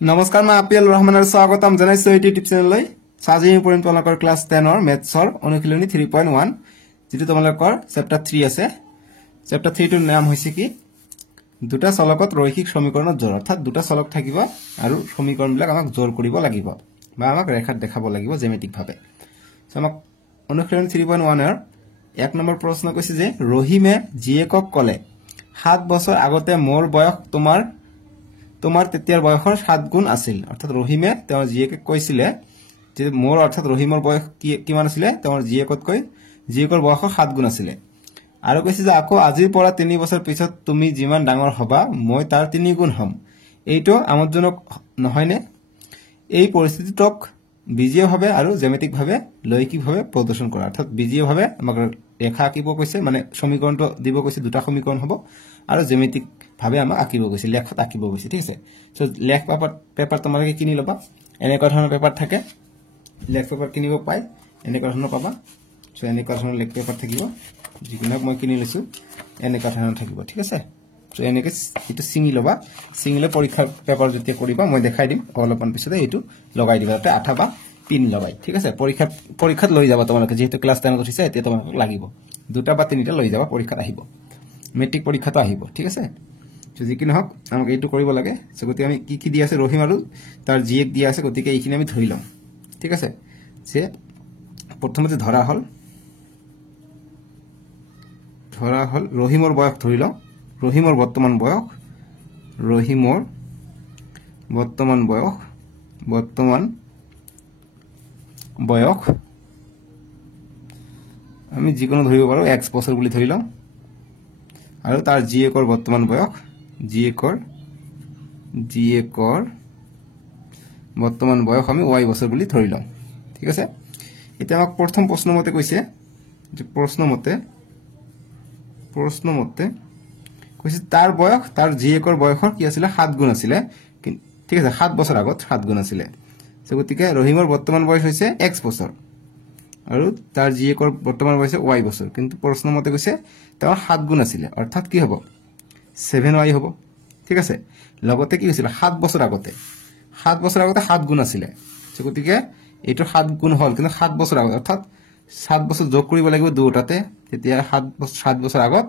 নমস্কাৰ মই আপিল ৰহমানৰ স্বাগতম জনাইছো ইউটিউব চেনেললৈ সাজি পঢ়িম তোমালোকৰ ক্লাছ 10 ৰ মেথছৰ অনুশীলনী 3.1 যেটো তোমালোকৰ চেপ্টাৰ 3 আছে চেপ্টাৰ 3 টোৰ নাম হৈছে কি দুটা চলকত ৰৈখিক সমীকৰণৰ জোৰ অৰ্থাৎ দুটা চলক থাকিব আৰু সমীকৰণবিলাক আমাক জোৰ কৰিব লাগিব বা আমাক ৰেখাত দেখাব লাগিব জ্যামিতিক ভাৱে আমাক অনুশীলনী 3.1 ৰ 1 নম্বৰ প্ৰশ্ন কৈছে যে ৰহিমে জিয়েকক কলে 7 বছৰ আগতে মোৰ বয়স তোমাৰ তেতিয়াৰ বয়সৰ 7 গুণ আছিল অৰ্থাৎ ৰহিমে তেওঁৰ জিয়েকক কৈছিলে যে মোৰ অৰ্থাৎ ৰহিমৰ বয়স কিমান আছিল তেওঁৰ জিয়েকৰ বয়সৰ 7 গুণ আছিল আৰু কৈছে যে আকৌ আজিৰ পৰা 3 বছৰ পিছত তুমি যিমান ডাঙৰ হবা মই তাৰ 3 গুণ হম এইটো আমোদজনক নহয়নে এই পৰিস্থিতিটোক বিজীয় ভাৱে আৰু জ্যামিতিক ভাৱে লৈকিক ভাৱে প্ৰদৰ্শন কৰা অৰ্থাৎ বিজীয় ভাৱে আমাক ৰেখা আঁকিব কৈছে মানে সমীকৰণটো দিব কৈছে দুটা সমীকৰণ হ'ব আৰু জ্যামিতিক ভাৱে আমাক আঁকিব কৈছে লেখাত আঁকিব কৈছে ঠিক আছে সো লেখ পেপাৰ তোমালোকে কিনি লবা এনেকুৱা ধৰণৰ পেপাৰ থাকে লেখ পেপাৰ কিনিব পাই এনেকুৱা ধৰণৰ পাবা সো এনেকুৱা ধৰণৰ লেখ পেপাৰ থাকিব যিকোনো মই কিনি লৈছো এনেকুৱা ধৰণৰ থাকিব ঠিক আছে সো এনেকৈ এটো সিঙি লবা সিঙিলে পৰীক্ষা পেপাৰ যেতিয়া কৰিবা মই দেখাই দিম অলপমান পিছতে এটো লগাই দিবা তাতে আঠা বা পিন লগাই ঠিক আছে পৰীক্ষাত লৈ যাবা তোমালোকে যেহেতু ক্লাছ 10 উঠিছে এতিয়া তোমাক লাগিব দুটা বা তিনিটা লৈ যাবা পৰীক্ষাত আহিব মেট্ৰিক পৰীক্ষাটো আহিব ঠিক আছে সো যিকি নহক আমাক এটো কৰিব লাগে সো গতি আমি কি দি আছে ৰহিম আৰু তাৰ জিয়েক দিয়া আছে গতিকে এইখিনি আমি ধৰি লম ঠিক আছে যে প্ৰথমতে ধৰা হল ৰহিমৰ বয়স ধৰি লম ৰহিমৰ বৰ্তমান বয়স আমি যিকোনো ধৰিব পাৰো x বছৰ বুলি ধৰি লম আৰু তাৰ জিয়েকৰ বৰ্তমান বয়স জিয়েকৰ বৰ্তমান বয়স আমি y বছৰ বুলি ধৰি লম ঠিক আছে এতিয়া আমাক প্ৰথম প্ৰশ্ন মতে কৈছে যে প্ৰশ্ন মতে কৈছে তাৰ বয়স তাৰ জিয়েকৰ বয়সৰ কি আছিল 7 গুণ আছিল ঠিক আছে 7 বছৰ আগত 7 গুণ আছিল সো গতিকে ৰহিমৰ বৰ্তমান বয়স হৈছে x বছৰ আৰু তাৰ জিয়েকৰ বৰ্তমান বয়স y বছৰ কিন্তু প্ৰশ্ন মতে কৈছে তাৰ 7 গুণ আছিল অৰ্থাৎ কি হ'ব 7y হ'ব ঠিক আছে লগতে কি হৈছিল 7 বছৰ আগতে 7 গুণ আছিল সো গতিকে এটো 7 গুণ হল কিন্তু 7 বছৰ আগত অৰ্থাৎ 7 বছৰ যোগ কৰিব লাগিব দুটাতে তেতিয়া 7 বছৰ আগত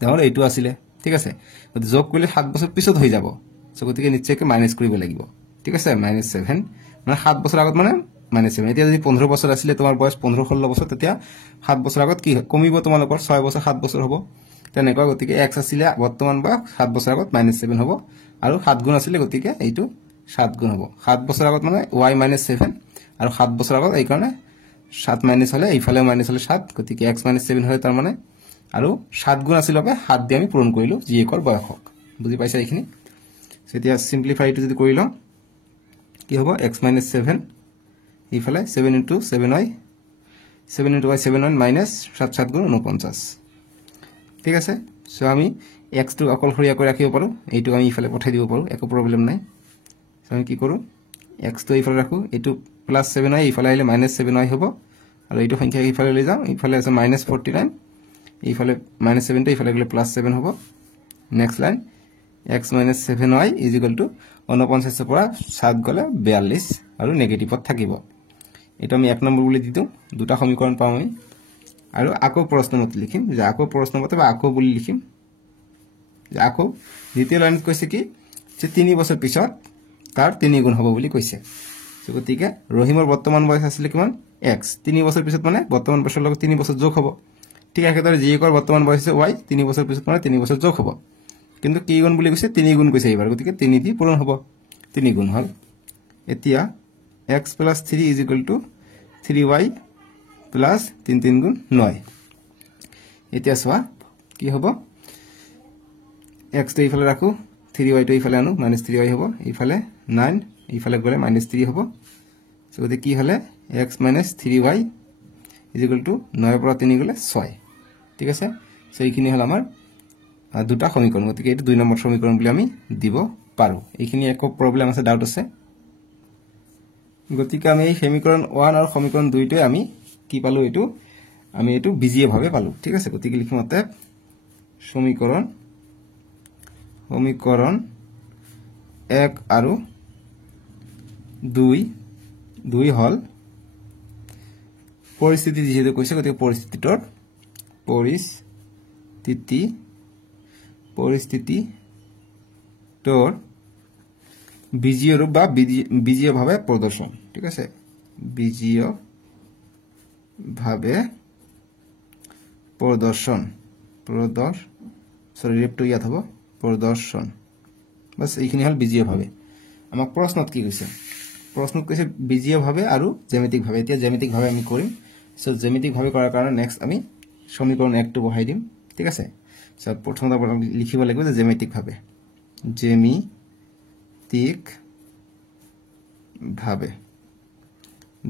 তেওঁৰ এইটো আছিল ঠিক আছে গতি যোগ কৰিলে 7 বছৰ পিছত হৈ যাব সো গতিকে নিশ্চয়কৈ মাইনাস কৰিব লাগিব ঠিক আছে -7 মানে 7 বছৰ আগত মানে -7 এতিয়া যদি 15 বছৰ আছিল তোমাৰ বয়স 15-16 বছৰ তেতিয়া 7 বছৰ আগত কি কমিব তোমালোকৰ 6 বছৰ 7 বছৰ হ'ব তেনেকুৱা গতিকে x আছিল বৰ্তমান বয়স 7 বছৰ আগত -7 হ'ব আৰু 7 গুণ আছিল গতিকে এইটো 7 গুণ হ'ব 7 বছৰ আগত মানে y -7 আৰু 7 বছৰ আগত এই কাৰণে 7 মাইনাস হলে এইফালে মাইনাস হলে 7 গতিকে x -7 হয় তাৰ মানে আৰু 7 গুণ আছিল বাবে 7 দি আমি পূৰণ কৰিলো জিয়েকৰ বয়সক বুজি পাইছা এইখিনি এতিয়া সিম্পলিফাইটো যদি কৰি লওঁ কি হ'ব x -7 ইফালে 7 * 7y 7 * y 7 মাইনাস 7 গুণ 49 ঠিক আছে সো আমি x টো অকলশৰীয়া কৰি ৰাখিব পাৰো এইটো আমি ইফালে পঠাই দিব পাৰো একো প্ৰবলেম নাই সো আমি কি কৰো x টো ইফালে ৰাখো এইটো +7y ইফালে আহিলে -7y হ'ব আৰু এইটো সংখ্যা ইফালে লৈ যাও ইফালে আছে -49 ইফালে -7 টো ইফালে গলে +7 হ'ব নেক্সট লাইন x -7y = 49 ৰ পৰা 7 গলে 42 আৰু নেগেটিভত থাকিব এটা আমি 1 নম্বৰ বুলি দিও দুটা সমীকৰণ পাওঁ আমি আৰু আকৌ প্ৰশ্নমতে লিখিম যে আকৌ প্ৰশ্নমতে বা আকৌ বুলি লিখিম যে আকৌ দ্বিতীয় লাইনত কৈছে কি যে 3 বছৰ পিছত তাৰ 3 গুণ হ'ব বুলি কৈছে সো গতিকে ৰহিমৰ বৰ্তমান বয়স আছিল কিমান x 3 বছৰ পিছত মানে বৰ্তমান বয়সৰ লগত 3 বছৰ যোগ হ'ব ঠিক একেদৰে জিয়েকৰ বৰ্তমান বয়স হৈছে y 3 বছৰ পিছত মানে 3 বছৰ যোগ হ'ব কিন্তু কি গুণ বুলি কৈছে 3 গুণ কৈছে এবাৰ গতিকে 3 দি পূৰণ হ'ব 3 গুণ হল এতিয়া x + 3 = 3y + 3 গুণ 9 এতিয়া চোৱা কি হ'ব x টো ইফালে ৰাখো 3y টো ইফালে আনো -3y হ'ব ইফালে 9 ইফালে গলে -3 হ'ব সো গতি কি হলে x - 3y = 9 পৰা 3 গলে 6 ঠিক আছে সো এইখিনি হল আমাৰ দুটা সমীকৰণ গতিকে এইটো 2 নম্বৰ সমীকৰণ বুলি আমি দিব পাৰো এইখিনি একো প্ৰবলেম আছে ডাউট আছে গতিকে আমি এই সমীকৰণ 1 আৰু সমীকৰণ 2 টোই আমি কি পালো এইটো আমি এইটো বিজীয় ভাৱে পালো ঠিক আছে গতিকে লিখিম মতে সমীকৰণ 1 আৰু 2 হল পৰিস্থিতি যেহেতু কৈছে গতিকে পৰিস্থিতিটোৰ বীজীয় ৰূপ বা বীজীয় ভাবে প্ৰদৰ্শন ঠিক আছে বীজীয় ভাবে প্ৰদৰ্শন সৰি ৰেপটো ইয়াত হ'ব প্ৰদৰ্শন বাস এইখিনি হল বীজীয় ভাবে আমাক প্ৰশ্নত কি কৈছে প্ৰশ্নত কৈছে বীজীয় ভাবে আৰু জ্যামিতিক ভাবে এতিয়া জ্যামিতিক ভাবে আমি কৰিম সো জ্যামিতিক ভাবে কৰাৰ কাৰণে নেক্সট আমি সমীকৰণ 1 টো বহাই দিম ঠিক আছে সো প্ৰথমতে আমি লিখিব লাগিব যে জ্যামিতিক ভাবে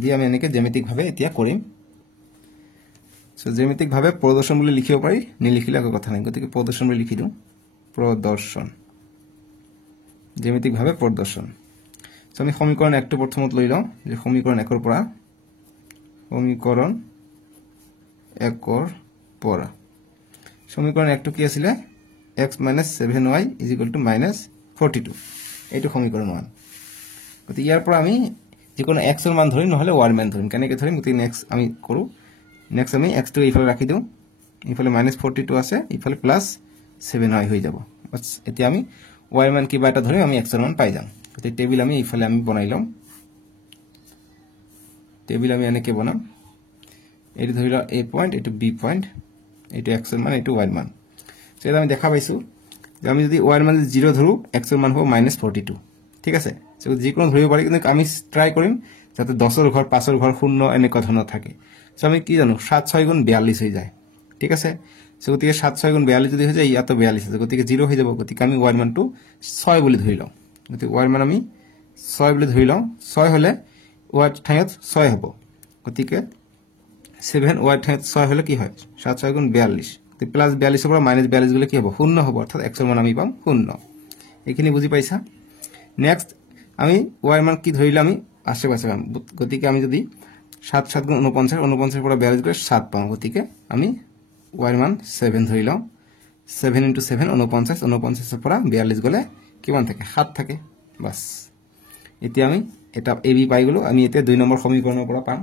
দি আমি এনেকে জ্যামিতিক ভাবে এতিয়া কৰিম সো জ্যামিতিক ভাবে প্ৰদৰ্শন বুলি লিখিব পাৰি নিলিখিলে একো কথা নাই গতিকে প্ৰদৰ্শন বুলি লিখি দিওঁ প্ৰদৰ্শন জ্যামিতিক ভাবে প্ৰদৰ্শন সো আমি সমীকৰণ 1 টো প্ৰথমত লৈ লওঁ যে সমীকৰণ 1 ৰ পৰা সমীকৰণ 1 টো কি আছিল x - 7y = -42 এইটো সমীকৰণ 1 গতিকে ইয়াৰ পৰা আমি যিকোনো x ৰ মান ধৰিম নহলে y ৰ মান ধৰিম কেনেকৈ ধৰিম গতিকে নেক্সট আমি কৰো নেক্সট আমি x টো ইফালে ৰাখি দিওঁ ইফালে -42 আছে ইফালে +7y হৈ যাব বাস এতিয়া আমি y ৰ মান কিবা এটা ধৰিম আমি x ৰ মান পাই যাম গতিকে টেবিল আমি ইফালে আমি বনাই লম টেবিল আমি এনেকৈ বনাম এইটো ধৰিলা a পয়েন্ট এইটো b পয়েন্ট এইটো x ৰ মান এইটো y ৰ মান সো এটা আমি দেখা পাইছো যে আমি যদি y ৰ মান 0 ধৰো x ৰ মান হ'ব -42 ঠিক আছে সো যিকোনো ধৰিব পাৰি কিন্তু আমি ট্ৰাই কৰিম যাতে 10 ৰ ঘৰ 5 ৰ ঘৰ 0 এনেকুৱা ধৰণৰ থাকে সো আমি কি জানো 7 6 গুণ 42 হৈ যায় ঠিক আছে সো গতিকে 7 6 গুণ 42 যদি হৈ যায় ইয়াতো 42 আছে গতিকে 0 হৈ যাব গতিকে আমি y ৰ মানটো 6 বুলি ধৰি লওঁ গতিকে y ৰ মান আমি 6 বুলি ধৰি লওঁ 6 হলে y ৰ ঠাইত 6 হ'ব গতিকে 7 y ৰ ঠাইত 6 হলে কি হয় 7 6 গুণ 42 তে প্লাস 42 ৰ পৰা -42 গলে কি হ'ব 0 হ'ব অৰ্থাৎ x ৰ মান আমি পাম 0 এইখিনি বুজি পাইছা নেক্সট আমি y ৰ মান কি ধৰিলে আমি আশেপাশে পাম গতিকে আমি যদি 7 7 গুণ 49 49 ৰ পৰা 42 গলে 7 পাম গতিকে আমি y ৰ মান 7 ধৰি লওঁ 7 * 7 49 49 ৰ পৰা 42 গলে কিমান থাকে 7 থাকে বাস এতিয়া আমি এটা ab পাই গলো আমি এতিয়া 2 নম্বৰ সমীকৰণৰ পৰা পাম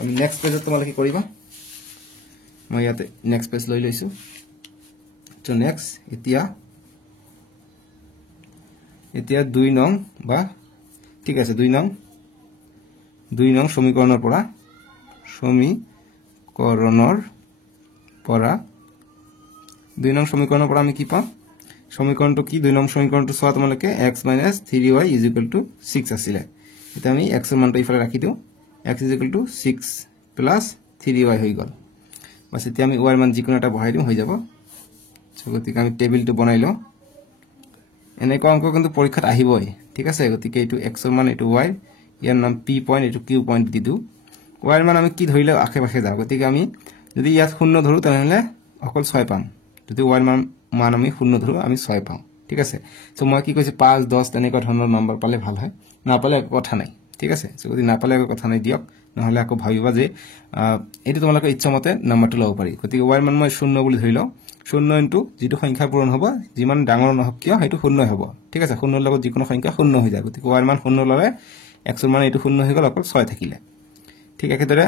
আমি নেক্সট পেজত তোমালোকে কৰিবা মই ইয়াতে নেক্সট পেজ লৈ লৈছো তো নেক্সট এতিয়া 2 নং বা ঠিক আছে 2 নং সমীকৰণৰ পৰা 2 নং সমীকৰণৰ পৰা আমি কি পাম সমীকৰণটো কি 2 নং সমীকৰণটো চোৱা তোমালোকে x - 3y = 6 আছিল এটা আমি x ৰ মানটো ইফালে ৰাখি দিওঁ x = 6 + 3y হৈ গল বাস এতিয়া আমি y ৰ মান যিকোনো এটা বহাই দিম হৈ যাব সো গতিকে আমি টেবিলটো বনাই লওঁ এনেকুৱা অংক কিন্তু পৰীক্ষাত আহিবই ঠিক আছে গতিকে এইটো x ৰ মান এইটো y ইয়াৰ নাম p পয়েন্ট এইটো q পয়েন্ট দি দিও y ৰ মান আমি কি ধৰিলে আশেপাশে যাও গতিকে আমি যদি ইয়াত 0 ধৰো তেনেহলে অকল 6 পাম যদি y ৰ মান আমি 0 ধৰো আমি 6 পাম ঠিক আছে সো মই কি কৈছে 5 10 তেনেকুৱা ধৰণৰ নম্বৰ পালে ভাল হয় না পালে একো কথা নাই ঠিক আছে সো যদি না পালে একো কথা নাই দিয়ক নহলে আকৌ ভাবিবা যে এটো তোমালোকৰ ইচ্ছামতে নাম্বাৰটো লব পাৰি গতিকে y ৰ মান মই 0 বুলি ধৰি লওঁ 0 ইনটু যেটো সংখ্যা পূৰণ হ'ব যিমান ডাঙৰ নহওক কিয় হেতু 0 হ'ব ঠিক আছে 0 ৰ লগত যিকোনো সংখ্যা 0 হৈ যায় গতিকে y ৰ মান 0 ললে x ৰ মান এটো 0 হৈ গল অকল 6 থাকিলে ঠিক একেদৰে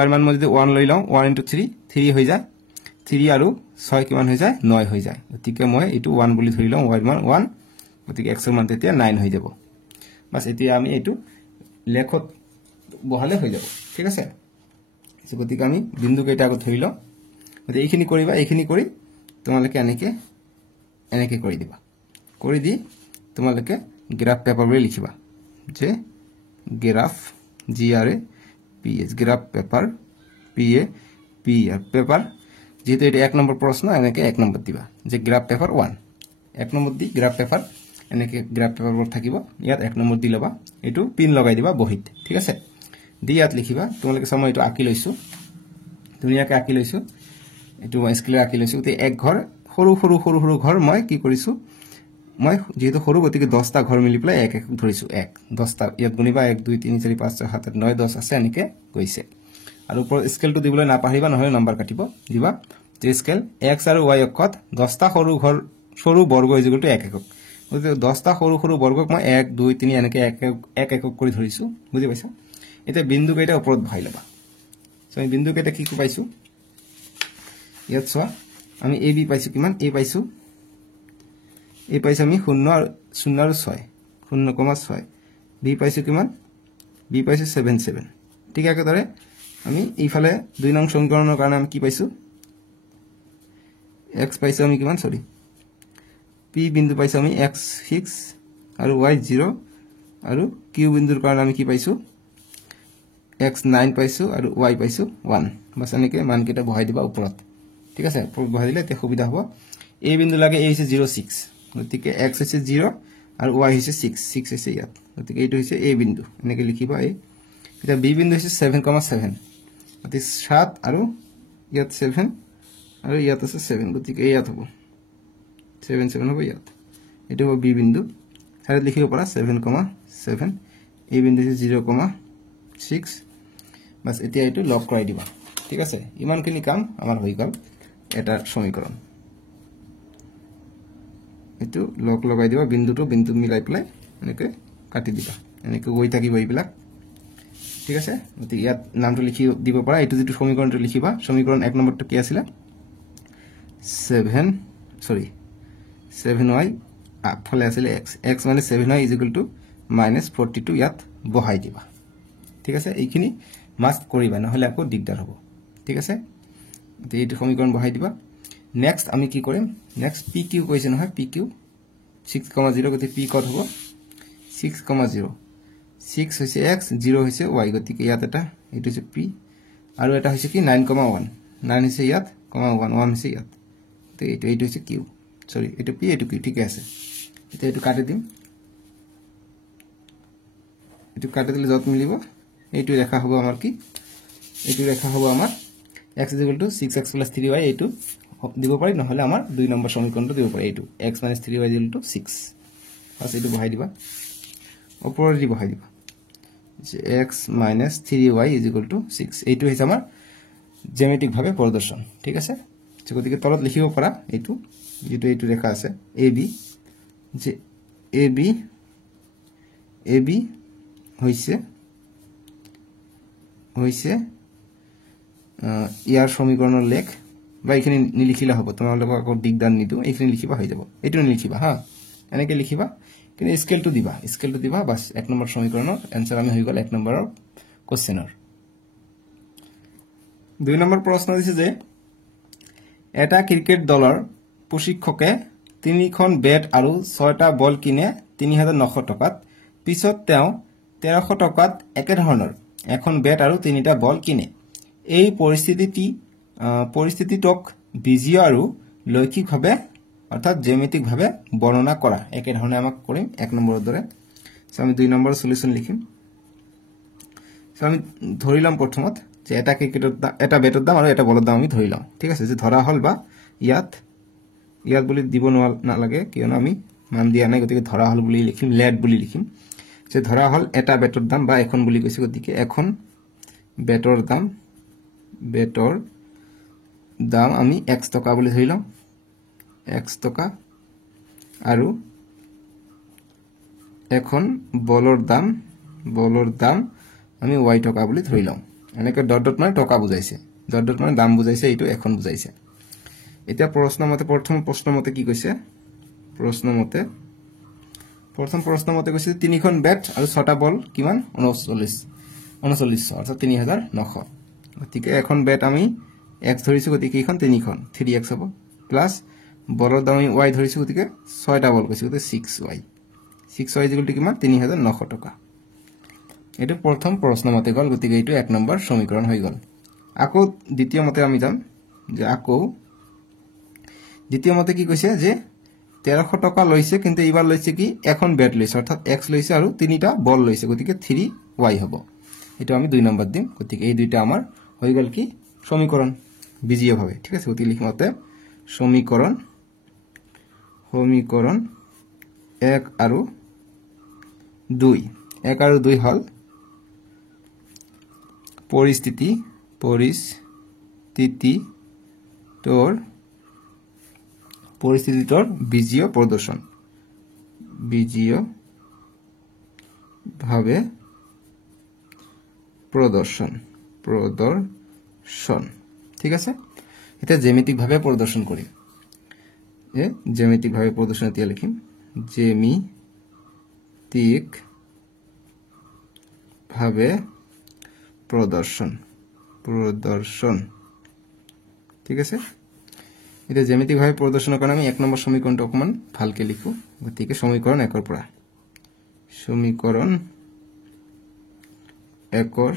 y ৰ মান মই যদি 1 লৈ লওঁ 1 * 3 3 হৈ যায় 3 আৰু 6 কিমান হৈ যায় 9 হৈ যায় গতিকে মই এটো 1 বুলি ধৰি লওঁ y ৰ মান 1 গতিকে x ৰ মান তেতিয়া 9 হৈ যাব বাস এতিয়া আমি এটো লেখত বহালে হৈ যাব ঠিক আছে গতিকে আমি বিন্দু কেইটা আগত ধৰি লওঁ গতিকে এইখিনি কৰিবা এইখিনি কৰি তোমালোকে এনেকে কৰি দিবা কৰি দি তোমালোকে গ্ৰাফ পেপাৰ বুলি লিখিবা যে graph GRAPH graph paper paper যেহেতু এটা 1 নম্বৰ প্ৰশ্ন এনেকে 1 নম্বৰ দিবা যে গ্ৰাফ পেপাৰ 1 1 নম্বৰ দি গ্ৰাফ পেপাৰ এনেকে গ্ৰাফ পেপাৰ থাকিব ইয়াত 1 নম্বৰ দি লবা এটো পিন লগাই দিবা বহিত ঠিক আছে দি ইয়াত লিখিবা তোমালোকে সময় এটো আকি লৈছো ধুনিয়াকে আকি লৈছো এটো স্কেলাৰ আকি লৈছো তে এক ঘৰ সৰু ঘৰ মই কি কৰিছো মই যেহেতু সৰু গতিকে 10টা ঘৰ মিলি প্লাই এক ধৰিছো 10টা ইয়াত গুনিবা 1 2 3 4 5 6 7 8 9 10 আছে এনেকে গৈছে আৰু ওপৰ স্কেলটো দিবলৈ না পাহৰিবা নহয় নম্বৰ কাটিব দিবা যে স্কেল x আৰু y অক্ষত 10টা সৰু বৰ্গ = 1 একক গতিকে 10টা সৰু সৰু বৰ্গক মই 1 2 3 এনেকৈ এক একক কৰি ধৰিছো বুজি পাইছা এতিয়া বিন্দু কেইটা ওপৰত বহাই লবা সো আমি বিন্দু কেইটা কি পাইছো ইয়াত চোৱা আমি ab পাইছো কিমান a পাইছো আমি 0 আৰু 0 আৰু 6 0,6 b পাইছো কিমান b পাইছো 7 7 ঠিক একেদৰে আমি ইফালে 2 নং সমীকৰণৰ কাৰণে আমি কি পাইছো x পাইছো আমি কিমান সৰি p বিন্দু পাইছো আমি x 6 আৰু y 0 আৰু q বিন্দুৰ কাৰণে আমি কি পাইছো x 9 পাইছো আৰু y পাইছো 1 বাস এনেকৈ মান কেইটা বহাই দিবা ওপৰত ঠিক আছে ওপৰত বহাই দিলে তে সুবিধা হ'ব a বিন্দু লাগে a হৈছে 0 6 গতিকে x হৈছে 0 আৰু y হৈছে 6 6 হৈছে ইয়াত গতিকে এইটো হৈছে a বিন্দু এনেকৈ লিখিবা এই এটা b বিন্দু হৈছে 7,7 গতিকে 7 আৰু ইয়াত 7 আৰু ইয়াত আছে 7 গতিকে ইয়াত হ'ব 7 7 হ'ব ইয়াত এটো হ'ব b বিন্দু সাইড লিখিব পাৰা 7,7 a বিন্দু হৈছে 0,6 বাস এতিয়া এটো লক কৰাই দিবা ঠিক আছে ইমানখিনি কাম আমাৰ হৈ গল এটা সমীকৰণ এটো লক লগাই দিবা বিন্দুটো বিন্দু মিলাই প্লাই এনেকৈ কাটি দিবা এনেকৈ গৈ থাকিব এইবিলাক ঠিক আছে গতি ইয়াত নামটো লিখি দিব পাৰা এটো যেটো সমীকৰণটো লিখিবা সমীকৰণ 1 নম্বৰটো কি আছিল 7y ফলে আছিল x মানে 7y -42 ইয়াত বহাই দিবা ঠিক আছে এইখিনি মাস্ট কৰিবা নহলে আকৌ দিগদাৰ হ'ব ঠিক আছে এইটো সমীকৰণ বহাই দিবা নেক্সট আমি কি কৰিম নেক্সট pq কৈছে নহয় pq 6,0 গতি p কত হ'ব 6,0 6 হৈছে x 0 হৈছে y গতিকে ইয়াত এটা এটো হৈছে p আৰু এটা হৈছে কি 9,1 9 হৈছে ইয়াত 1 হৈছে ইয়াত তে এইটো হৈছে q সৰি এটো p এটো q ঠিক আছে এতিয়া এটো কাটি দিম এটো কাটি দিলে যত মিলিব এইটো ৰেখা হ'ব আমাৰ কি এইটো ৰেখা হ'ব আমাৰ x = 6x + 3y এইটো দিব পাৰি নহলে আমাৰ 2 নম্বৰ সমীকৰণটো দিব পাৰি এইটো x - 3y = 6 বাস এইটো বহাই দিবা ওপৰৰ দি বহাই দিবা যে x - 3y = 6 এইটো হৈছে আমাৰ জ্যামিতিক ভাৱে প্ৰদৰ্শন ঠিক আছে গতিকে তলত লিখিব পাৰা এইটো যেটো এইটো ৰেখা আছে ab যে ab হৈছে ইয়াৰ সমীকৰণৰ লেখ বা এখানে নিলিখিলা হ'ব তোমালোকক আকৌ দিগদাৰ নিদু এখানে লিখিবা হৈ যাব এটো নিলিখিবা হা এনেকৈ লিখিবা কিন্তু স্কেলটো দিবা বাস 1 নম্বৰ সমীকৰণৰ आंसर আমি হৈ গল 1 নম্বৰৰ কোশ্চেনৰ 2 নম্বৰ প্ৰশ্ন দিছে যে এটা ক্ৰিকেট দলৰ প্ৰশিক্ষকে 3খন বেট আৰু 6টা বল কিনে 3900 টকাত পিছত তেওঁ 1300 টকাত একে ধৰণৰ এখন বেট আৰু 3টা বল কিনে এই পৰিস্থিতিটোক বিজীয় আৰু লৈখিকভাৱে অৰ্থাৎ জ্যামিতিকভাৱে বৰ্ণনা কৰা একে ধৰণে আমাক কৰিম 1 নম্বৰৰ দৰে সো আমি 2 নম্বৰ সলিউশন লিখিম সো আমি ধৰিলাম প্ৰথমত যে এটা ক্ৰিকেটৰ এটা বেটৰ দাম আৰু এটা বলৰ দাম আমি ধৰিলাম ঠিক আছে যে ধৰা হল বা ইয়াত বুলি দিব নালাগে কিয়নো আমি মান দিয়া নাই গতিকে ধৰা হল বুলি লিখিম লেট বুলি লিখিম যে ধৰা হল এটা বেটৰ দাম বা এখন বুলি কৈছে গতিকে এখন বেটৰ দাম আমি x টকা বুলি ধৰিলাম x টকা আৰু এখন বলৰ দাম আমি y টকা বুলি ধৰিলাম এনেকৈ ডট মানে টকা বুজাইছে ডট মানে দাম বুজাইছে এইটো এখন বুজাইছে এতিয়া প্ৰথম প্ৰশ্ন মতে কি কৈছে প্ৰথম প্ৰশ্ন মতে কৈছে 3খন বেট আৰু 6টা বল কিমান 39 অৰ্থাৎ 3900 গতিকে এখন বেট আমি x ধৰিছো গতিকে এইখন 3খন 3x হ'ব প্লাস বলৰ দাম আমি y ধৰিছো গতিকে 6টা বল কৈছে গতিকে 6y = কিমান 3900 টকা এটো প্ৰথম প্ৰশ্ন মতে গল গতিকে এইটো 1 নম্বৰ সমীকৰণ হৈ গল আকৌ দ্বিতীয় মতে আমি যাম যে আকৌ দ্বিতীয় মতে কি কৈছে যে 1300 টকা লৈছে কিন্তু এবাৰ লৈছে কি এখন বেট লৈছে অৰ্থাৎ x লৈছে আৰু 3টা বল লৈছে গতিকে 3y হ'ব এটো আমি 2 নম্বৰ দিম গতিকে এই দুইটা আমাৰ হৈ গল কি সমীকৰণ বিজীয় ভাবে ঠিক আছে গতি লিখমতে সমীকৰণ 1 আৰু 2 হল পৰিস্থিতিটোৰ বিজীয় প্ৰদৰ্শন বীজীয় ভাবে প্রদর্শন ঠিক আছে এটা জ্যামিতিক ভাবে প্রদর্শন করি জ্যামিতিক ভাবে প্রদর্শন এতিয়া লিখিম জ্যামিতিক ভাবে প্রদর্শন ঠিক আছে এটা জ্যামিতিক ভাবে প্ৰদৰ্শনৰ কাৰণে আমি 1 নম্বৰ সমীকৰণটো অকমান ভালকে লিখো গতিকে সমীকৰণ 1 ৰ পৰা সমীকৰণ 1 ৰ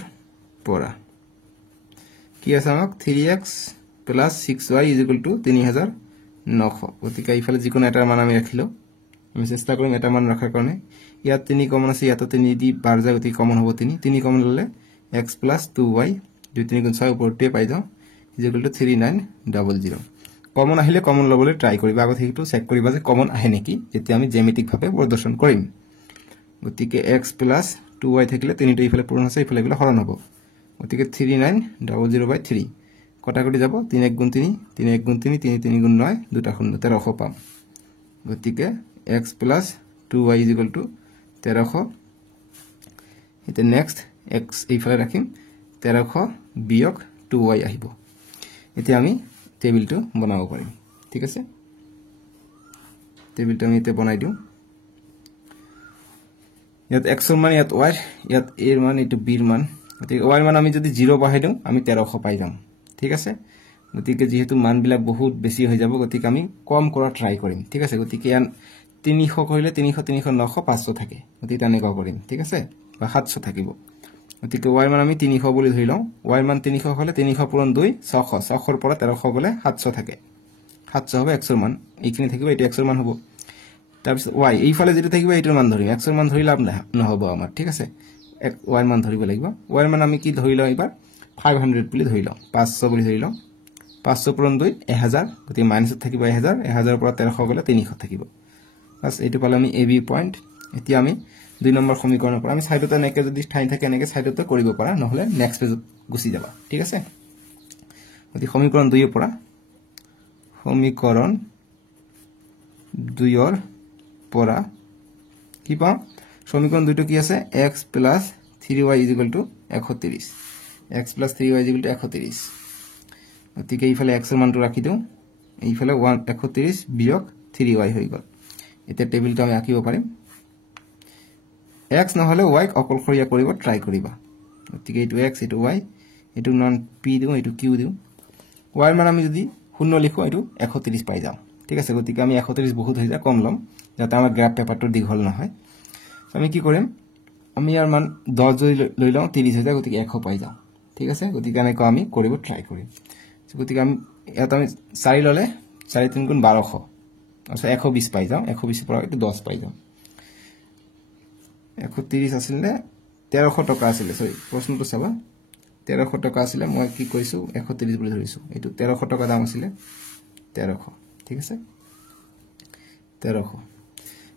পৰা কি আছে আমাক 3x + 6y = 3900 গতিকে ইফালে যিকোনো এটাৰ মান আমি ৰাখিলো আমি চেষ্টা কৰিম এটা মান ৰাখাৰ কাৰণে ইয়াত 3 কমন আছে ইয়াত 3 দি বাৰ যায় গতিকে কমন হ'ব 3 কমন ললে x + 2y 2 3 গুণ 6 ওপৰতে পাই যাও = 3900 কমন আহিলে কমন লবলৈ ট্ৰাই কৰিবা আগত হেতু চেক কৰিবা যে কমন আহে নেকি যেতিয়া আমি জ্যামিতিক ভাবে প্ৰদৰ্শন কৰিম গতিকে x + 2y থাকিলে 3টো ইফালে পূৰণ আছে ইফালে গলে হৰণ হ'ব গতিকে 3900/3 কটাকটি যাব 3 1 গুণ 3 3 1 গুণ 3 3 3 গুণ 9 দুটা শূন্য 1300 পাম গতিকে x + 2y = 1300 এটা নেক্সট x ইফালে ৰাখিম 1300 বিয়োগ 2y আহিব এতিয়া আমি টেবিলটো বনাব পাৰিম ঠিক আছে টেবিলটো আমি এতে বনাই দিও ইয়াত x ৰ মান ইয়াত y ইয়াত a ৰ মান এটো b ৰ মান গতিকে y ৰ মান আমি যদি 0 বহাই দিও আমি 1300 পাই যাম ঠিক আছে গতিকে যেহেতু মান বিলাক বহুত বেছি হৈ যাব গতিকে আমি কম কৰা ট্ৰাই কৰিম ঠিক আছে গতিকে 300 কৰিলে 300 300 900 500 থাকে গতিকে এনেকুৱা কৰিম ঠিক আছে বা 700 থাকিব গতিকে y মান আমি 300 বুলি ধৰি লওঁ y মান 300 হলে 300 পূৰণ 2 600 600 ৰ পৰা 1300 গলে 700 থাকে 700 হবে x ৰ মান এইখিনি থাকিব এটা x ৰ মান হ'ব তাৰপিছত y এইফালে যেটো থাকিব এইটোৰ মান ধৰিম x ৰ মান ধৰি লাভ নহব আমাৰ ঠিক আছে y ৰ মান ধৰিব লাগিব y ৰ মান আমি কি ধৰি লওঁ এবাৰ 500 বুলি ধৰি লওঁ 500 বুলি ধৰি লওঁ 500 পূৰণ 2 1000 গতিকে মাইনাস থাকিব 1000 1000 ৰ পৰা 1300 গলে 300 থাকিব বাস এইটো পালে আমি ab পয়েন্ট এতিয়া আমি 2 নম্বৰ সমীকৰণৰ পৰা আমি সাইডতে নেকে যদি ঠাই থাকে নেকে সাইডতে কৰিব পাৰা নহলে নেক্সট পেজত গুছি যাবা ঠিক আছে গতি সমীকৰণ 2 ৰ পৰা সমীকৰণ 2 ৰ পৰা কি পাম সমীকৰণ 2টো কি আছে x + 3y = 130 x + 3y = 130 গতিকে ইফালে x ৰ মানটো ৰাখি দিও এইফালে 131 বিয়োগ 3y হৈ গল এটা টেবিলটো আমি আঁকিব পাৰিম x নহলে y অকলখৰীয়া কৰিব ট্ৰাই কৰিবা গতিকে এটো x এটো y এটো নন p দিও এটো q দিও y মান আমি যদি শূন্য লিখো এটো 130 পাই যাও ঠিক আছে গতিকে আমি 130 বহুত হৈ যায় কম লম যাতে আমাৰ গ্ৰাফ পেপাৰটো দীঘল নহয় আমি কি কৰিম আমি ইয়াৰ মান 10 লৈ লওঁ 30 হৈ যায় গতিকে 100 পাই যাও ঠিক আছে গতিকে আমি কৰিব ট্ৰাই কৰিম গতিকে আমি ইয়াত আমি 4 ললে 4 3 গুণ 1200 আছে 120 পাই যাও 120 পৰা এটো 10 পাই যাও 130 আছিল 1300 টকা আছিল সৰি প্ৰশ্নটো চাবা 1300 টকা আছিল মই কি কৈছো 130 বুলি ধৰিছো এটো 1300 টকা দাম আছিল 1300 ঠিক আছে 1300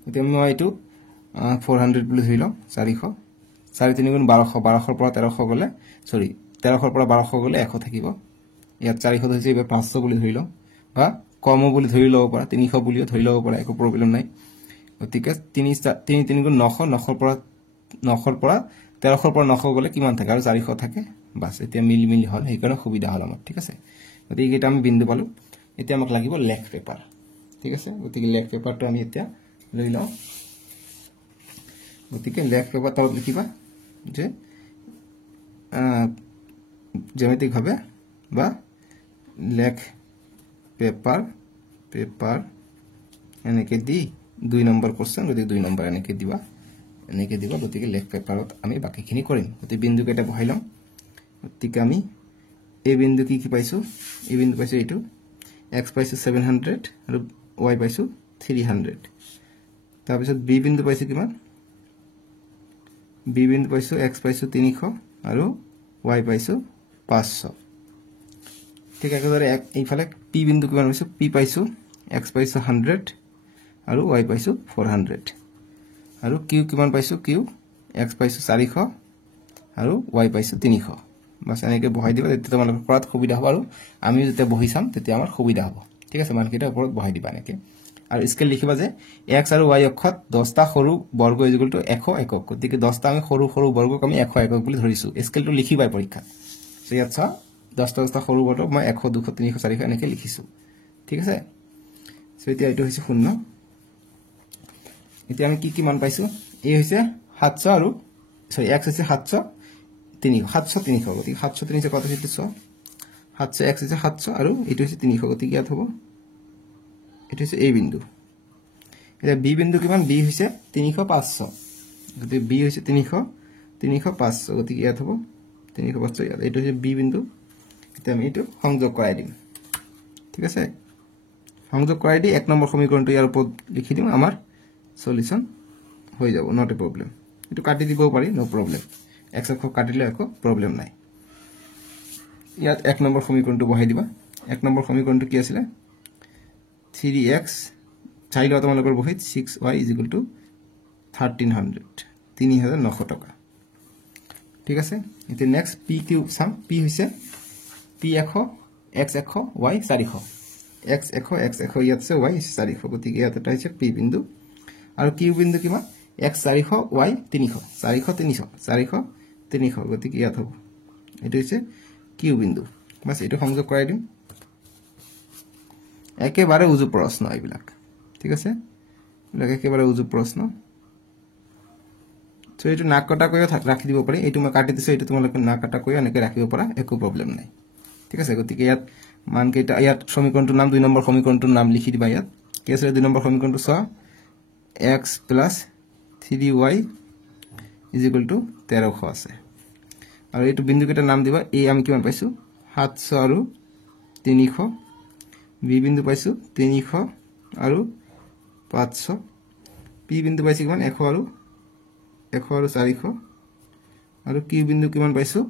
এতিয়া মই এটো 400 বুলি ধৰিলো 400 4 3 গুণ 1200 1200 পৰা 1300 গলে সৰি 1300 পৰা 1200 গলে 100 থাকিব ইয়াত 400 হৈছে এবাৰ 500 বুলি ধৰিলো বা কমো বুলি ধৰি লব পৰা 300 বুলিও ধৰি লব পৰা একো প্ৰবলেম নাই গতিকে 3 3 গুণ 900 900 পৰা 900 পৰা 1300 পৰা 900 গলে কিমান থাকে আৰু 400 থাকে বাস এতিয়া মিলি হল হেকাৰণে সুবিধা হল আমাৰ ঠিক আছে গতিকে এটা আমি বিন্দু পালো এতিয়া আমাক লাগিব লেখ পেপাৰ ঠিক আছে গতিকে লেখ পেপাৰটো আমি এতিয়া লৈ লওঁ গতিকে লেখ পেপাৰটো লিখিবা যে জ্যামিতিক ভাবে বা লেখ পেপাৰ এনেকে দি 2 নম্বৰ কোশ্চেন গতিকে 2 নম্বৰ এনেকে দিবা গতিকে লেখ পেপাৰত আমি বাকিখিনি কৰিম গতিকে বিন্দু কেটা বহাই লম গতিকে আমি এই বিন্দু কি পাইছো এই বিন্দু পাইছো এটো x পাইছো 700 আৰু y পাইছো 300 তাৰ পিছত b বিন্দু পাইছো কিমান b বিন্দু পাইছো x পাইছো 300 আৰু y পাইছো 500 ঠিক একেদৰে এইফালে p বিন্দু কিমান পাইছো p পাইছো x পাইছো 100 আৰু y পাইছো 400 আৰু q কিমান পাইছো q x পাইছো 400 আৰু y পাইছো 300 বাস এনেকে বহাই দিবা তেতিয়া তোমালোকৰ কৰাত সুবিধা হ'ব আৰু আমি যেতিয়া বহি চাম তেতিয়া আমাৰ সুবিধা হ'ব ঠিক আছে মানকেইটা ওপৰত বহাই দিবা এনেকে আৰু স্কেল লিখিবা যে x আৰু y অক্ষত 10টা সৰু বৰ্গ ইকুয়াল টু 100 একক গতিকে 10টা আমি সৰু সৰু বৰ্গক আমি 100 একক বুলি ধৰিছো স্কেলটো লিখিবাই পৰীক্ষাত সো ইয়াত চা 10টা সৰু বৰ্গ মই 100 200 300 400 এনেকৈ লিখিছো ঠিক আছে সো এতিয়া এইটো হৈছে 0 এতিয়া আমি কি মান পাইছো এই হৈছে 700 আৰু সৰি x হৈছে 700 300 300 গতিকে 700 300 কত হৈছে 700 x হৈছে 700 আৰু এইটো হৈছে 300 গতিকে ইয়াত হ'ব এটা হৈছে a বিন্দু এটা b বিন্দু কিমান b হৈছে 300 500 গতিকে b হৈছে 300 300 500 গতিকে ইয়াত হ'ব 300 500 ইয়াত এটা হৈছে b বিন্দু এটা আমি এটো সংযোগ কৰাই দিম ঠিক আছে সংযোগ কৰাই দি এক নম্বৰ সমীকৰণটো ইয়াৰ ওপৰত লিখি দিম আমাৰ সলিউশন হৈ যাব নট এ প্ৰবলেম এটো কাটি দিব পাৰি নো প্ৰবলেম x অক্ষ কাটিলে একো প্ৰবলেম নাই ইয়াত এক নম্বৰ সমীকৰণটো বহাই দিবা এক নম্বৰ সমীকৰণটো কি আছিল 3x চাইলো তোমালোকৰ বহিত 6y 1300 3900 টাকা ঠিক আছে এতিয়া নেক্সট p কিউব সাম p হৈছে p 100 x 100 y 400 x 100 x 100 ইয়াত আছে y 400 গতিকে ইয়াত এটা হৈছে p বিন্দু আৰু q বিন্দু কিমা x 400 y 300 400 300 400 300 গতিকে ইয়াত হ'ব এটো হৈছে q বিন্দু বাস এটো সংযোগ কৰাই দিম একেবাৰে উজু প্ৰশ্ন এইবিলাক ঠিক আছে লাগে একেবাৰে উজু প্ৰশ্ন সো এটো নাক কটা কয়ও ৰাখি দিব পাৰি এটো মই কাটি দিছো এটো তোমালোকে নাক কটা কয়ও এনেকৈ ৰাখিব পাৰা একো প্ৰবলেম নাই ঠিক আছে গতিকে ইয়াত মান কেইটা ইয়াত সমীকৰণটোৰ নাম 2 নম্বৰ সমীকৰণটোৰ নাম লিখি দিবা ইয়াত কি আছে 2 নম্বৰ সমীকৰণটো চ x + 3y = 1300 আছে আৰু এটো বিন্দু কেইটা নাম দিবা a আমি কিমান পাইছো 700 আৰু 300 b বিন্দু পাইছো 300 আৰু 500 p বিন্দু পাইছো কিমান 100 আৰু 400 আৰু q বিন্দু কিমান পাইছো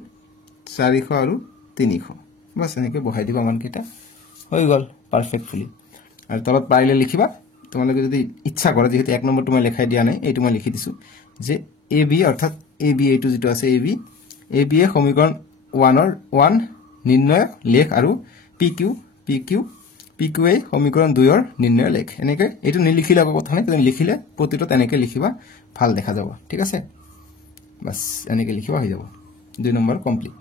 400 আৰু 300 বাস এনেকৈ বহাই দিবা মান কেইটা হৈ গল পাৰফেক্টলি আৰু তলত পাৰিলে লিখিবা তোমালোকে যদি ইচ্ছা কৰা যেহেতু এক নম্বৰ তুমি লেখাই দিয়া নাই এইটো মই লিখি দিছো যে ab অৰ্থাৎ ab এইটো যেটো আছে ab ab এ সমীকৰণ 1 ৰ 1 নিৰ্ণয় লেখ আৰু pq এ সমীকৰণ 2 ৰ নিৰ্ণয় লেখ এনেকৈ এইটো নিলিখিলে কথা নাই তুমি লিখিলে প্ৰতিটো তেনেকৈ লিখিবা ভাল দেখা যাব ঠিক আছে বাস এনেকৈ লিখিবা হৈ যাব 2 নম্বৰ কমপ্লিট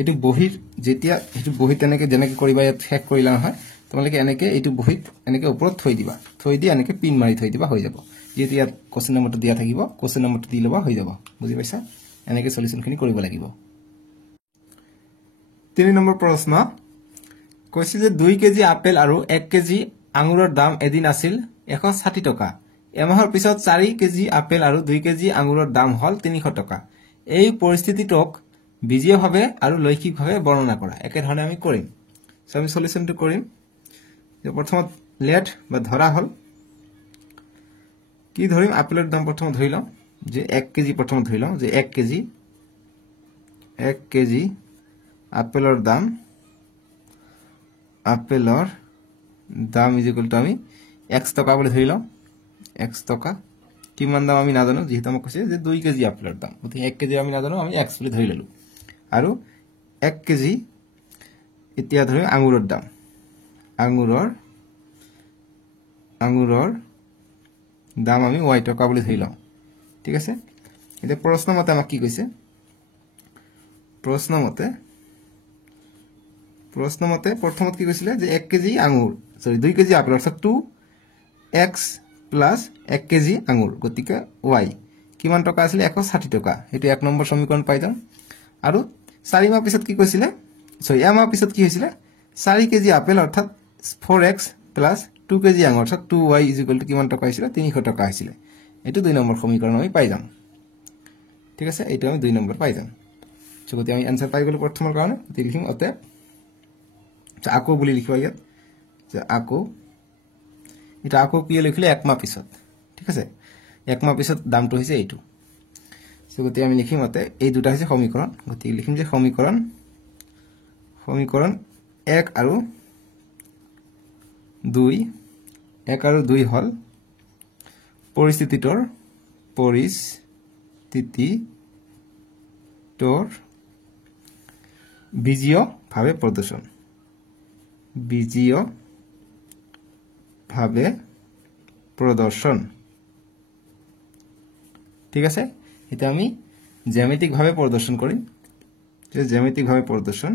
এটো বহিৰ যেতিয়া এটো বহি তেনেকৈ জেনেকৈ কৰিবা ইয়াত শেষ কৰিলা নহয় তোমালোকে এনেকৈ এটো বহিত এনেকৈ ওপৰত থৈ দিবা থৈ দি এনেকৈ পিন মাৰি থৈ দিবা হৈ যাব যেতি ইয়াত কোশ্চেন নম্বৰটো দিয়া থাকিব কোশ্চেন নম্বৰটো দি লবা হৈ যাব বুজি পাইছা এনেকৈ সলিউশনখিনি কৰিব লাগিব 3 নম্বৰ প্ৰশ্ন কৈছে যে 2 কেজি আপেল আৰু 1 কেজি আঙুৰৰ দাম এদিন আছিল 160 টকা এমাহৰ পিছত 4 কেজি আপেল আৰু 2 কেজি আঙুৰৰ দাম হল 300 টকা এই পৰিস্থিতিটোক বিজীয়ভাৱে আৰু লৈখিকভাৱে বৰ্ণনা কৰা একে ধৰণে আমি কৰিম সো আমি সলিউশনটো কৰিম যে প্ৰথমত লেট বা ধৰা হল কি ধৰিম আপেলৰ দাম প্ৰথম ধৰি লওঁ যে 1 কেজি প্ৰথম ধৰি লওঁ যে 1 কেজি আপেলৰ দাম ইকুয়াল টু আমি x টকা বুলি ধৰি লওঁ x টকা কিমান দাম আমি নাজানো যেহেতু আমাক কৈছে যে 2 কেজি আপেলৰ দাম গতিকে 1 কেজি আমি নাজানো আমি x বুলি ধৰি ললো আৰু 1 কেজি এতিয়া ধৰি আঙুৰৰ দাম আঙুৰৰ দাম আমি y টকা বুলি ধৰি লওঁ ঠিক আছে এতিয়া প্ৰশ্ন মতে আমাক কি কৈছে প্ৰশ্ন মতে প্ৰথমত কি কৈছিলে যে 1 কেজি আঙুৰ সৰি 2 কেজি আপেল অৰ্থাৎ 2x + 1 কেজি আঙুৰ গতিকে y কিমান টকা আছিল 160 টকা এটো এক নম্বৰ সমীকৰণ পাই যাম আৰু 4 মাহ পিছত কি কৈছিলে সৰি এমাহ পিছত কি হৈছিলে 4 কেজি আপেল অৰ্থাৎ 4x + 2 কেজি আঙুৰ অৰ্থাৎ 2y = কিমান টকা হৈছিল 300 টকা হৈছিল এটো 2 নম্বৰ সমীকৰণ আমি পাই যাম ঠিক আছে এইটো আমি 2 নম্বৰ পাই যাম সো গতি আমি आंसर পাই গলো প্ৰথমৰ কাৰণে লিখিম অতে আকো বুলি লিখিবা ইয়াত যে আকো এটা আকো কি লিখিলে এক মাহ পিছত ঠিক আছে এক মাহ পিছত দামটো হৈছে এইটো সো গতি আমি লিখিম অতে এই দুটা হৈছে সমীকৰণ গতি লিখিম যে সমীকৰণ 1 আৰু 2 হল পৰিস্থিতিটোৰ বিজীয় ভাৱে প্ৰদৰ্শন ভাবে প্রদর্শন ঠিক আছে এটা আমি জ্যামিতিক ভাবে প্রদর্শন করি যে জ্যামিতিক ভাবে প্রদর্শন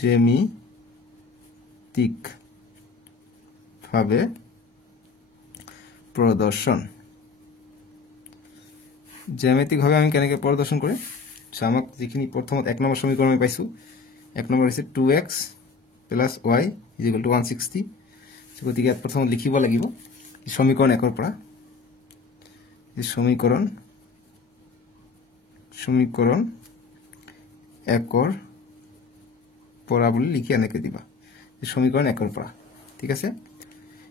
জ্যামিতিক ভাবে প্রদর্শন জ্যামিতিক ভাবে আমি কেনেকে প্রদর্শন করি আমাক যিখিনি প্রথমত এক নম্বৰ সমীকৰণ আমি পাইছো এক নম্বৰ হৈছে 2x + y = 160 গতিকে ইয়াত প্ৰথমত লিখিব লাগিব সমীকৰণ 1 ৰ পৰা এই সমীকৰণ 1 ৰ পৰা বুলি লিখি এনেকে দিবা এই সমীকৰণ 1 ৰ পৰা ঠিক আছে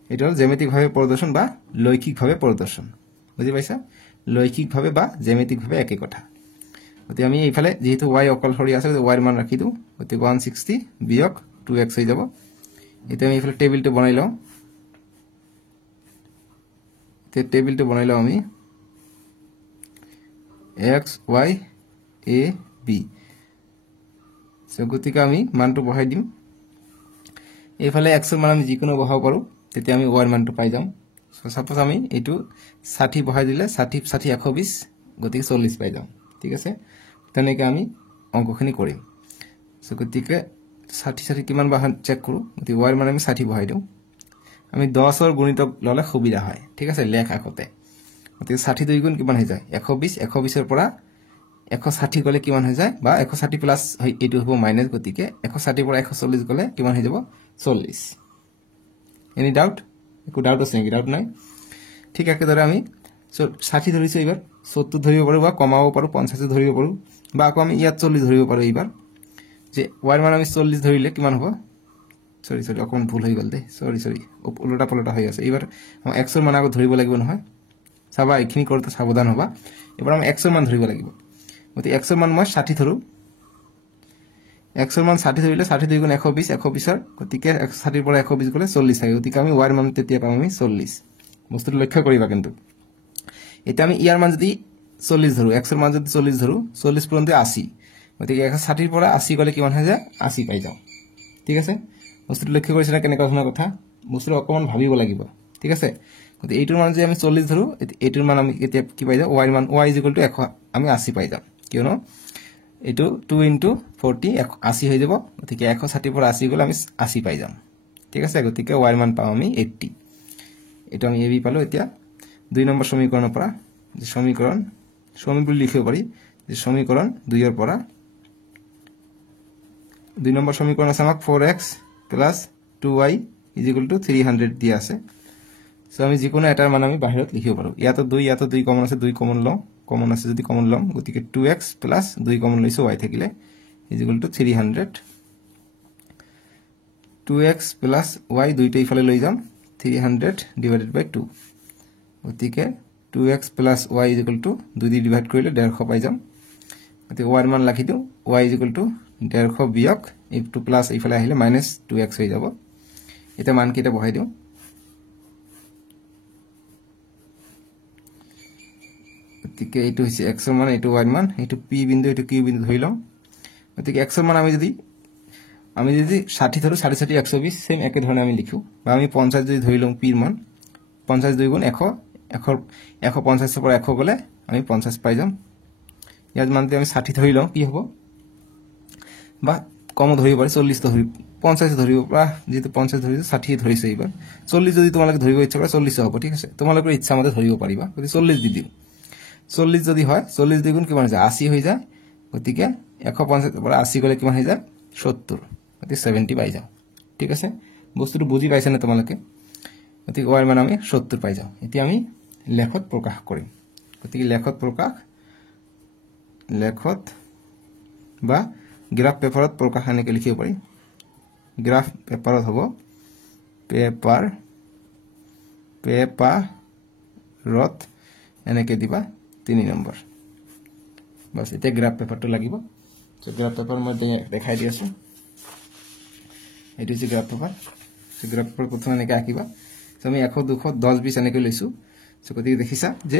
এটা হল জ্যামিতিক ভাবে প্রদর্শন বা লৈখিক ভাবে প্রদর্শন বুঝি পাইছা লৈখিক ভাবে বা জ্যামিতিক ভাবে একই কথা গতি আমি এইফালে যেহেতু y অকলশৰী আছে y এর মান রাখি দিও গতি 160 বিয়োগ 2x হৈ যাব এটা আমি এইফালে টেবিলটো বনাই লও আমি x y a b গতিকে আমি মানটো বহাই দিম এইফালে x এর মান আমি যিকোনো বহাব পাৰো তেতিয়া আমি y এর মানটো পাই যাম সো সাপোজ আমি এটু 60 বহাই দিলে 60 60 120 গতিকে 40 পাই যাম ঠিক আছে তেনেকে আমি অঙ্কখিনি কৰিম সো গতিকে 60 60 কিমান বাহান চেক কৰো গতি y এর মান আমি 60 বহাই দিও আমি 10 এর গুণিতক ললে সুবিধা হয় ঠিক আছে লেখা কতে গতি 60 দুই গুণ কিমান হৈ যায় 120 120 এর পৰা 160 গলে কিমান হৈ যায় বা 160 প্লাস এটু হ'ব মাইনাস গতিকে 160 পৰা 140 গলে কিমান হৈ যাব 40 এনি ডাউট একো ডাউট আছে নেকি ডাউট নাই ঠিক একেদৰে আমি 60 ধৰিছো এবাৰ 70 ধৰিব পাৰো বা কমাব পাৰো 50 ধৰিব পাৰো বা আকৌ আমি ইয়াত 40 ধৰিব পাৰো এবাৰ যে y এৰ মান আমি 40 ধৰিলে কিমান হ'ব সৰি অকন ভুল হৈ গল দে সৰি উল্টা পাল্টা হৈ আছে এবাৰ আমি x এৰ মান আগত ধৰিব লাগিব নহয় চাবা এইখিনি কৰতে সাবধান হবা এবাৰ আমি x এৰ মান ধৰিব লাগিব গতি x এৰ মান মই 60 ধৰু x এৰ মান 60 ধৰিলে 60 2 গুণ 120 120 এৰ গতিকে 60 এৰ পৰা 120 গলে 40 থাকে গতিকে আমি y এৰ মান তেতিয়া পাম আমি 40 বস্তুটো লক্ষ্য কৰিবা কিন্তু এটা আমি ইয়াৰ মান যদি 40 ধৰু x এৰ মান যদি 40 ধৰু 40 পৰ্যন্ত 80 গতিকে 160 এৰ পৰা 80 গলে কিমান হৈ যায় 80 পাই যাও ঠিক আছে বস্তুটো লক্ষ্য কৰিছনা কেনেকা ধৰণৰ কথা বস্তুটো অকমান ভাবিব লাগিব ঠিক আছে গতি এইটোৰ মান যদি আমি 40 ধৰু এইটোৰ মান আমি এতিয়া কি পাই যাও y এর মান y = 100 আমি 80 পাই যাম কিয়নো এটো 2 * 40 80 হৈ যাব গতিকে 160 পৰা 80 গলে আমি 80 পাই যাম ঠিক আছে গতিকে y এর মান পাও আমি 80 এটা আমি ab পালো এতিয়া 2 নম্বৰ সমীকৰণৰ পৰা যে সমীকৰণ বুলি লিখিব পাৰি যে সমীকৰণ 2 এৰ পৰা 2 নম্বৰ সমীকৰণ আছে আমাক 4x + 2y = 300 দিয়া আছে সো আমি যিকোনো এটাৰ মান আমি বাহিৰত লিখিব পাৰো ইয়াতো 2 কমন আছে 2 কমন লও কমন আছে যদি কমন লম গতিকে 2x + 2 কমন লৈছো y থাকিলে = 300 2x + y দুইটা ইফালে লৈ যাম 300 / 2 গতিকে 2x + y = 2 দি ডিভাইড কৰিলে 150 পাই যাম গতিকে y এর মান লিখি দিও y = 150 বিয়োগ একটু প্লাস ইফালে আহিলে -2x হৈ যাব এটা মান কিটা বহাই দিও গতিকে এইটো হৈছে x এর মান এইটো y এর মান এইটো p বিন্দু এইটো q বিন্দু ধৰি লম গতিকে x এৰ মান আমি যদি 60 ধৰো 60 120 সেম একে ধৰণে আমি লিখো বা আমি 50 যদি ধৰি লম p এৰ মান 50 2 গুণ 100 150 এৰ পৰা 100 গলে আমি 50 পাই যাম ইয়াত মানতে আমি 60 ধৰি লম কি হ'ব বা কম ধৰিব পাৰি 40 ধৰি 50 ধৰিব বা যেটো 50 ধৰিছো 60 ধৰিছে এবাৰ 40 যদি তোমালোকে ধৰিব ইচ্ছা কৰে 40 হ'ব ঠিক আছে তোমালোকৰ ইচ্ছা মতে ধৰিব পাৰিবা গতি 40 দি দিও 40 যদি হয় 40 দ্বিগুণ কিমান হৈ যায় 80 হৈ যায় গতিকে 150 এর পৰা 80 গলে কিমান হৈ যায় 70 গতি 70 পাই যাও ঠিক আছে বস্তুটো বুজি পাইছা না তোমালোকে গতি y এর মান আমি 70 পাই যাও এতিয়া আমি লেখত প্ৰকাশ কৰিম গতি লেখত বা গ্ৰাফ পেপাৰত প্ৰকাশ এনেকে লিখিব পাৰি গ্ৰাফ পেপাৰত হ'ব পেপাৰত এনেকে দিবা 3 নম্বৰ বাস এটা গ্রাফ পেপারটো লাগিব তো গ্রাফ পেপার মই দেখাই দি আছো এটো যে graph paper so graph paper প্ৰথমে এনেকে আঁকিবা তো আমি 100 200 10 20 এনেকে লৈছো সো গতিকে দেখিছা যে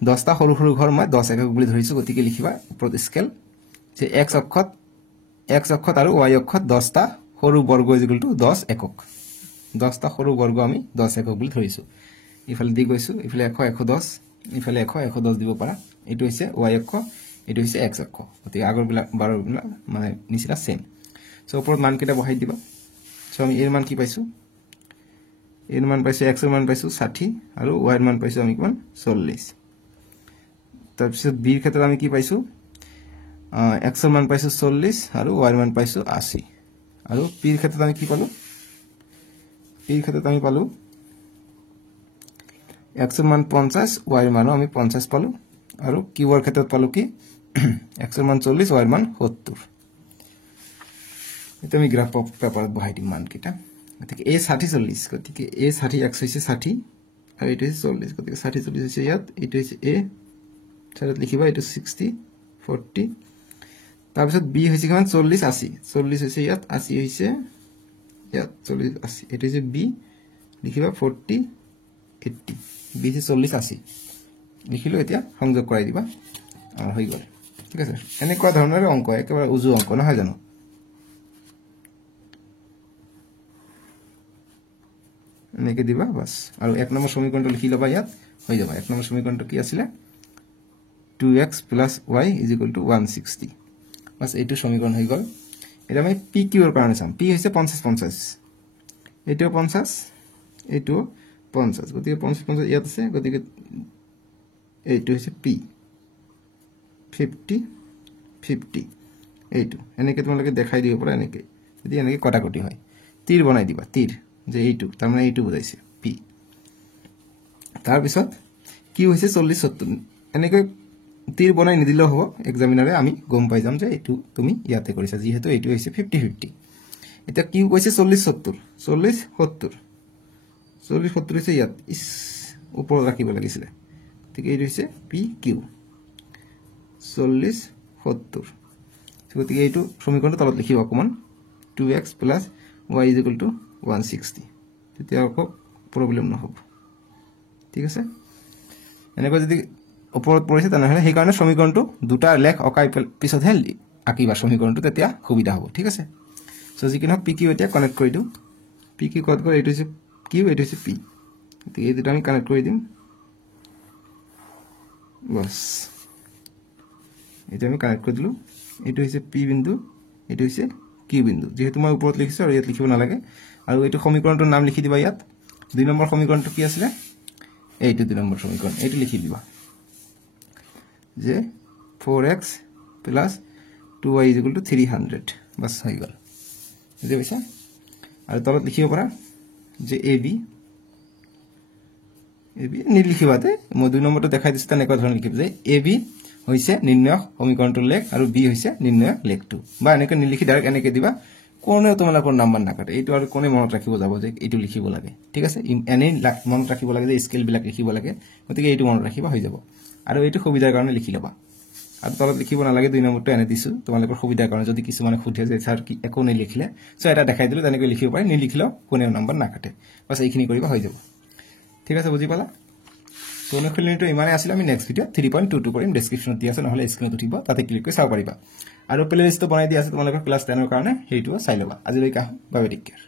10টা সৰু সৰু ঘৰ মই 10 একক বুলি ধৰিছো গতিকে লিখিবা ওপৰত স্কেল যে x অক্ষত আৰু y অক্ষত 10টা সৰু বৰ্গ = 10 একক 10টা সৰু বৰ্গ আমি 10 একক বুলি ধৰিছো ইফালে দি গৈছো ইফালে 100 110 ইফালে 100 110 দিব পাৰা এটো হৈছে y অক্ষ এটো হৈছে x অক্ষ গতি আগৰ বিলাক 12 বিলাক মানে নিচিনা সেম সো ওপৰত মান কেটা বহাই দিবা সো আমি এর মান কি পাইছো এর মান পাইছো x এর মান পাইছো 60 আৰু y এৰ মান পাইছো আমি কিমান 40 তাৰ পিছত b এৰ ক্ষেত্ৰত আমি কি পাইছো x এৰ মান পাইছো 40 আৰু y এৰ মান পাইছো 80 আৰু p এৰ ক্ষেত্ৰত আমি কি পালো p এৰ ক্ষেত্ৰত আমি পালো x এৰ মান 50 y এৰ মানও আমি 50 পালো আৰু q এৰ ক্ষেত্ৰত পালো কি x এর মান 40 y এর মান 70 এটা আমি গ্রাফ পেপারত বহাই দিম মান কিটা গতিকে a 60 40 গতিকে a 60 x হইছে 60 আৰু এটা হইছে 40 গতিকে 60 40 হইছে ইয়াত এটা হইছে a চাৰত লিখিবা এটা 60 40 তাৰপিছত b হইছে কিমান 40 80 40 হইছে ইয়াত 80 হইছে ইয়াত 40 80 এটা হইছে b লিখিবা 40 80 b হইছে 40 80 লিখিলো এতিয়া সংযোগ কৰাই দিবা আৰু হৈ গল ঠিক আছে এনেকুৱা ধৰণৰ অংক একেবাৰে উজু অংক নহয় জানো এনেকে দিবা বাস আৰু এক নম্বৰ সমীকৰণটো লিখি লবা ইয়াত হৈ যাব এক নম্বৰ সমীকৰণটো কি আছিল 2x + y = 160 বাস এইটো সমীকৰণ হৈ গল এটা আমি pq এৰ কাৰণে চাম p হৈছে 50 50 এইটো 50 এইটো 50 গতিকে 50 50 ইয়াত আছে গতিকে এইটো হৈছে p 50 50 এইটো এনেকে তোমালোকে দেখাই দিব পৰা এনেকে যদি এনেকে কটাকটি হয় তীৰ বনাই দিবা তীৰ যে এইটো তাৰ মানে এইটো বুজাইছে p তাৰ পিছত কি হৈছে 40 70 এনেকৈ তীৰ বনাই নিদিলে হ'ব এক্সামিনাৰে আমি গম পাই যাম যে এইটো তুমি ইয়াতে কৰিছা যেহেতু এইটো হৈছে 50 50 এটা কি কৈছে 40 70 40 70 40 70 হৈছে ইয়াত ইস ওপৰত ৰাখিব লাগিছিল ঠিক এইটো হৈছে pq 40 70 গতিকে এইটো সমীকৰণটো তলত লিখিবা অকমান 2x + y = 160 তেতিয়া আকৌ প্ৰবলেম নহব ঠিক আছে এনেকৈ যদি ওপৰত পৰিছে তেনেহলে সেই কাৰণে সমীকৰণটো দুটা লেখ অকাই পিছত হে আকিবা সমীকৰণটো তেতিয়া সুবিধা হ'ব ঠিক আছে সো যিকিনো pq এতিয়া কানেক্ট কৰি দিও pq কত গৈ এইটো হৈছে q এইটো হৈছে p ঠিক এই দুটা আমি কানেক্ট কৰি দিম বাস এটা আমি কানেক্ট কৰি দিলো এইটো হৈছে p বিন্দু এইটো হৈছে q বিন্দু যেহেতু মই ওপৰত লিখিছো আৰু ইয়াত লিখিব নালাগে আৰু এইটো সমীকৰণটোৰ নাম লিখি দিবা ইয়াত দুই নম্বৰ সমীকৰণটো কি আছিল এইটো দুই নম্বৰ সমীকৰণ এইটো লিখি দিবা যে 4x + 2y = 300 বাস হৈ গল বুজি পাইছা আৰু তলত লিখিব পাৰা যে ab নিলিখিবাতে মই দুই নম্বৰটো দেখাই দিছো তেনেকুৱা ধৰণৰ লিখিব যে ab হৈছে নিৰ্ণয় সমীকৰণটোৰ লেখ আৰু b হৈছে নিৰ্ণয় লেখটো বা এনেকৈ নিলিখি ডাইৰেক্ট এনেকৈ দিবা কোনে তোমালোকৰ নাম্বাৰ নাকাটে এইটো আৰু কোনে মনত ৰাখিব যাব যে এইটো লিখিব লাগে ঠিক আছে এনে মনত ৰাখিব লাগে যে স্কেল বিলাক লিখিব লাগে গতিকে এইটো মনত ৰাখিবা হৈ যাব আৰু এইটো সুবিধাৰ কাৰণে লিখি লবা আৰু তলত লিখিব নালাগে দুই নম্বৰটো এনে দিছো তোমালোকৰ সুবিধাৰ কাৰণে যদি কিছু মানে খুধে যে স্যাৰ কি একো নাই লিখিলে সো এটা দেখাই দিলো তেনেকৈ লিখিব পাৰি নিলিখিলেও কোনে নাম্বাৰ নাকাটে বাস এইখিনি কৰিবা হৈ যাব ঠিক আছে বুজি পালা সো অনুশীলনীটো ইমানে আছিল আমি নেক্সট ভিডিও 3.22 কৰিম ডেসক্ৰিপচনত দি আছে নহলে স্ক্ৰিনত উঠিব তাতে ক্লিক কৰি চাব পাৰিবা আৰু প্লেলিষ্টটো বনাই দি আছে তোমালোকৰ ক্লাস 10 ৰ কাৰণে হেইটো চাই লবা আজিলৈকে বাই বাই টেক কেয়াৰ